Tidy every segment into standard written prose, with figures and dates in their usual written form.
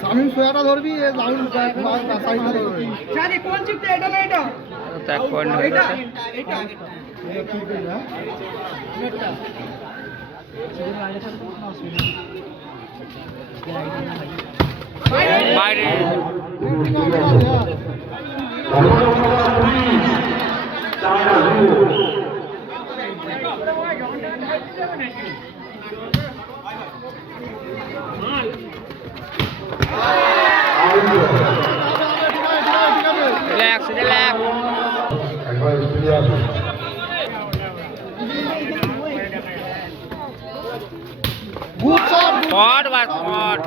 শামিম সোয়াটা ধরবি, শামিম সাইডটা ধরবি। জানি কোন চিপটা, এটা না এটা? এক পয়েন্ট হয়ে গেছে। বাইরে relax relax. Good shot, shot বাস শট।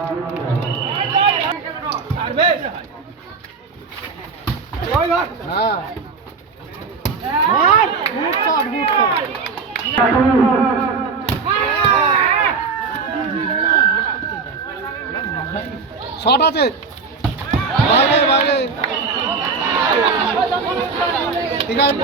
হ্যাঁ good shot, good shot. Shot আছে বাইরে, বাইরে। ঠিক আছে,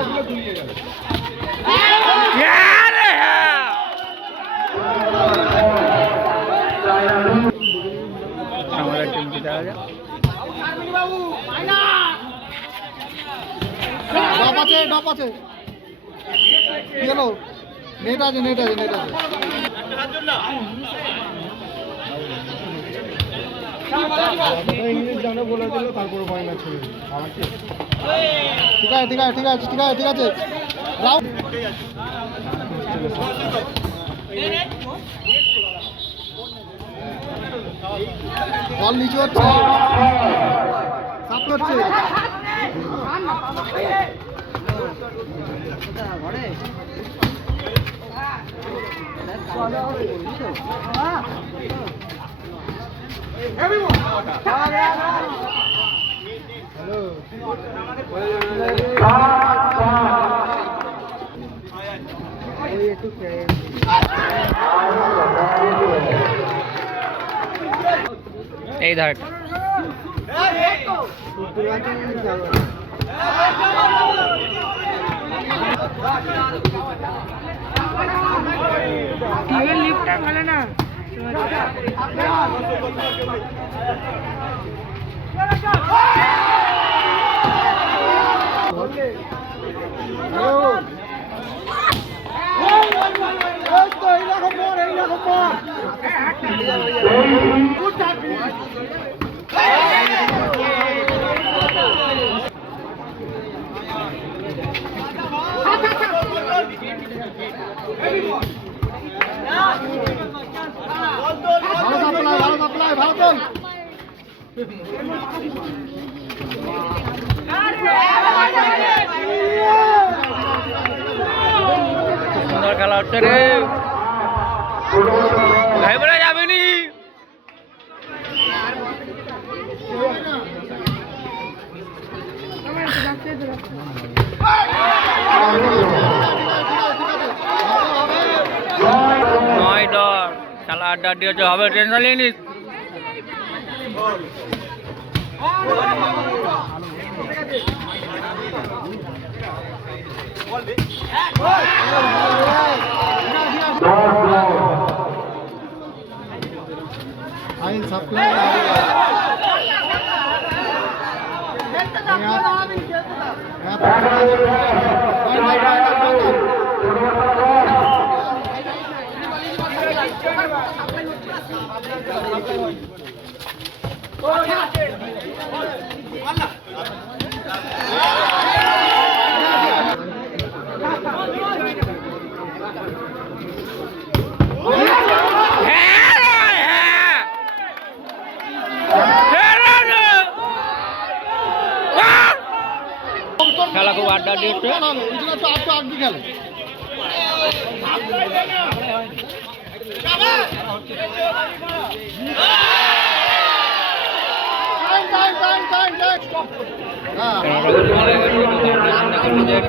আমাদের টিম জিতে গেছে। ডপ আছে, ডপ আছে। কি হলো? নেট আছে, নেট আছে, নেট আছে। ইংলিশ জানে বলে দিল, তারপরে ফাইনাল ছেড়ে দিল। ঠিক আছে, ঠিক আছে, ঠিক আছে, ঠিক আছে, ঠিক আছে। রাউন্ড বল নিচে হচ্ছে, সাপ হচ্ছে। এই ধারটা লিফটটা ভালো না। সুন্দর খেলা হচ্ছে রে, ভাই বলে যাবে নি। নয় দশ খেলা আড্ডা আড্ডি হচ্ছে, হবে টেনশন নিয়ে নিস। আইন সাপ্লাই খেলা খুব আড্ডা আড্ডি হচ্ছে।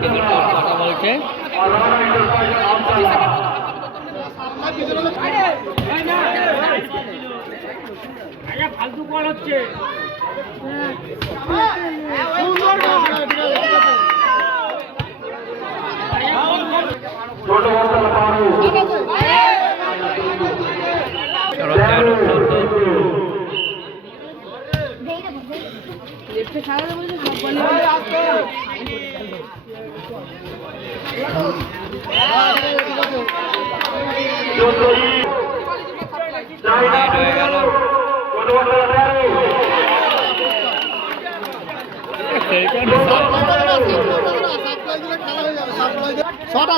খেলে কথা বলছে ফালতু কল হচ্ছে। চলো 13-14 হয়ে গেল। শট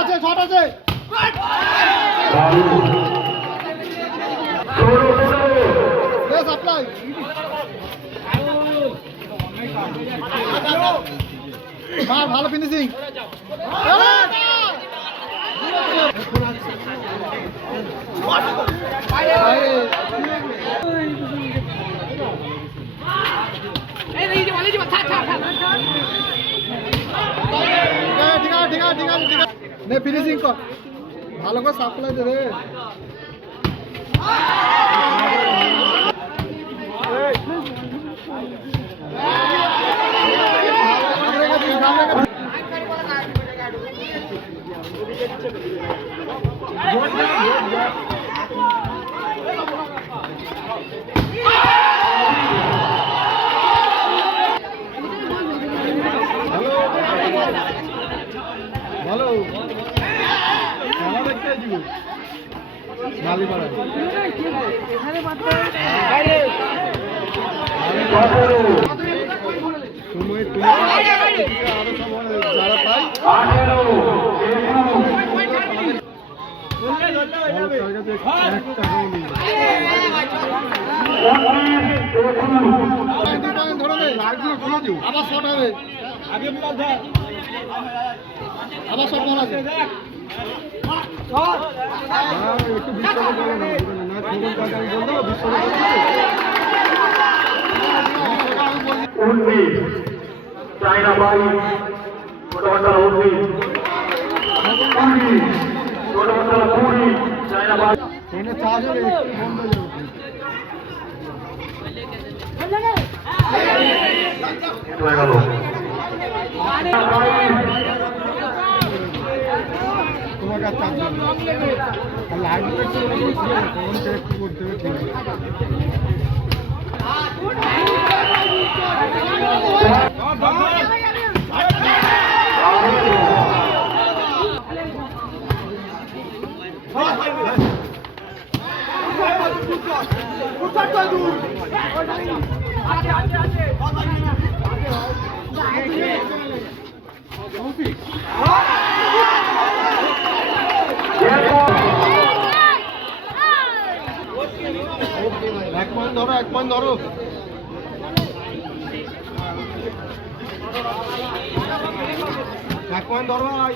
আছে, শট আছে। সাপ্লাই ভালো ফিনিশিং। ফিনিশিং কর, ভালো করে সাপ্লাই দে রে। ভালো খেলা দেখতে আসবি মালিপাড়া। তুমি আরো সময় যারা পাই আবার শট হবে, আবার শট মনে আছে। একটু বিশ্বাস করে না, চায়না বাই ছোটবাচ্চারা 19 ছোটবাচ্চারা 20 চায়না বাই ফোনে চার্জ হলে একটু বন্ধ হয়ে যাবে। হয়ে গেল। তোমাকে আর চার্জ লাইভ করতে করতে ঠিক আছে। এক পয়েন্ট ধরো, এক পয়েন্ট ধরো। এক পয়েন্ট ধরো ভাই।